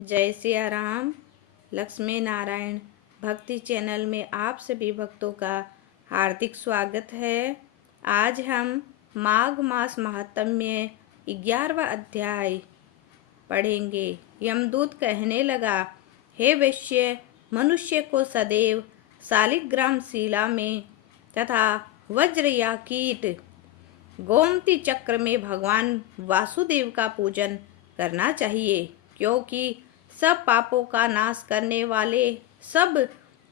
जय सिया राम। लक्ष्मी नारायण भक्ति चैनल में आप सभी भक्तों का हार्दिक स्वागत है। आज हम माघ मास महात्म्य 11वां अध्याय पढ़ेंगे। यमदूत कहने लगा, हे वैश्य, मनुष्य को सदैव शालिग्राम शिला में तथा वज्र या कीट गोमती चक्र में भगवान वासुदेव का पूजन करना चाहिए, क्योंकि सब पापों का नाश करने वाले, सब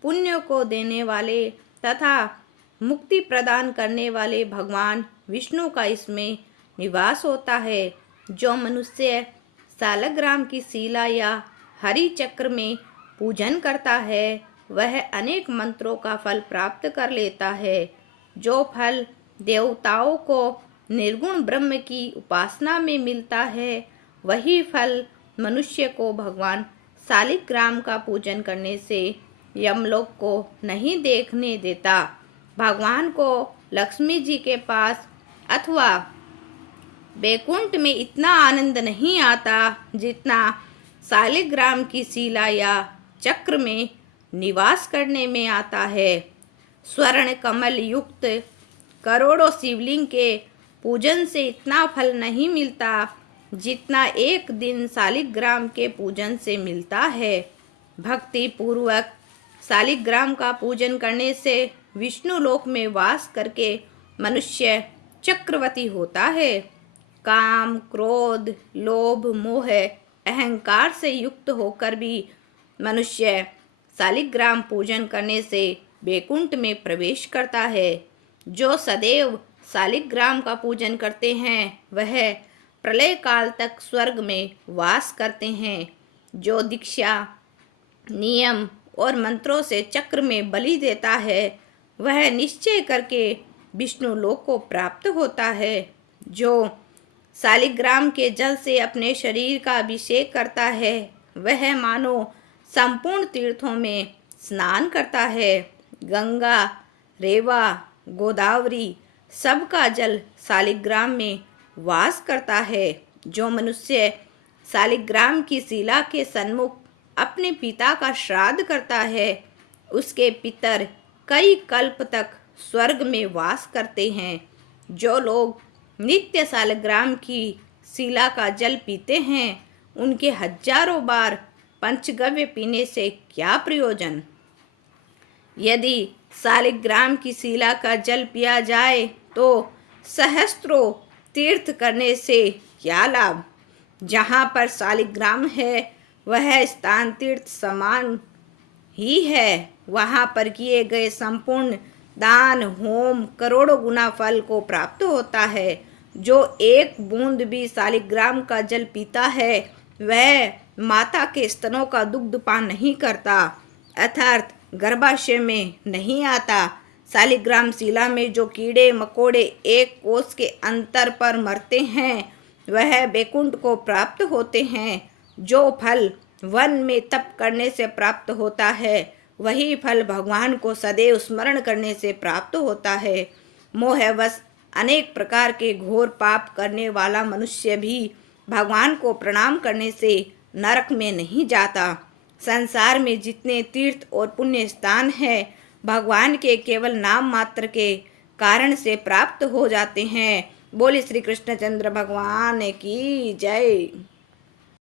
पुण्यों को देने वाले तथा मुक्ति प्रदान करने वाले भगवान विष्णु का इसमें निवास होता है। जो मनुष्य शालग्राम की शिला या हरि चक्र में पूजन करता है, वह अनेक मंत्रों का फल प्राप्त कर लेता है। जो फल देवताओं को निर्गुण ब्रह्म की उपासना में मिलता है, वही फल मनुष्य को भगवान शालिग्राम का पूजन करने से यमलोक को नहीं देखने देता। भगवान को लक्ष्मी जी के पास अथवा बैकुंठ में इतना आनंद नहीं आता जितना शालिग्राम की शिला या चक्र में निवास करने में आता है। स्वर्ण कमल युक्त करोड़ों शिवलिंग के पूजन से इतना फल नहीं मिलता जितना एक दिन शालिग्राम के पूजन से मिलता है। भक्ति पूर्वक शालिग्राम का पूजन करने से विष्णु लोक में वास करके मनुष्य चक्रवर्ती होता है। काम, क्रोध, लोभ, मोह, अहंकार से युक्त होकर भी मनुष्य शालिग्राम पूजन करने से बैकुंठ में प्रवेश करता है। जो सदैव शालिग्राम का पूजन करते हैं, वह प्रलय काल तक स्वर्ग में वास करते हैं। जो दीक्षा, नियम और मंत्रों से चक्र में बलि देता है, वह निश्चय करके विष्णु लोक को प्राप्त होता है। जो शालिग्राम के जल से अपने शरीर का अभिषेक करता है, वह मानो संपूर्ण तीर्थों में स्नान करता है। गंगा, रेवा, गोदावरी सबका जल शालिग्राम में वास करता है। जो मनुष्य शालिग्राम की शिला के सन्मुख अपने पिता का श्राद्ध करता है, उसके पितर कई कल्प तक स्वर्ग में वास करते हैं। जो लोग नित्य शालिग्राम की शिला का जल पीते हैं, उनके हजारों बार पंचगव्य पीने से क्या प्रयोजन। यदि शालिग्राम की शिला का जल पिया जाए तो सहस्त्रों तीर्थ करने से क्या लाभ। जहाँ पर शालिग्राम है, वह स्थान तीर्थ समान ही है। वहाँ पर किए गए संपूर्ण दान, होम करोड़ों गुना फल को प्राप्त होता है। जो एक बूंद भी शालिग्राम का जल पीता है, वह माता के स्तनों का दुग्ध पान नहीं करता, अर्थात गर्भाशय में नहीं आता। शालिग्राम शिला में जो कीड़े मकोड़े एक कोस के अंतर पर मरते हैं, वह बैकुंठ को प्राप्त होते हैं। जो फल वन में तप करने से प्राप्त होता है, वही फल भगवान को सदैव स्मरण करने से प्राप्त होता है। मोहवश अनेक प्रकार के घोर पाप करने वाला मनुष्य भी भगवान को प्रणाम करने से नरक में नहीं जाता। संसार में जितने तीर्थ और पुण्य स्थान हैं, भगवान के केवल नाम मात्र के कारण से प्राप्त हो जाते हैं। बोले श्री कृष्णचंद्र भगवान की जय।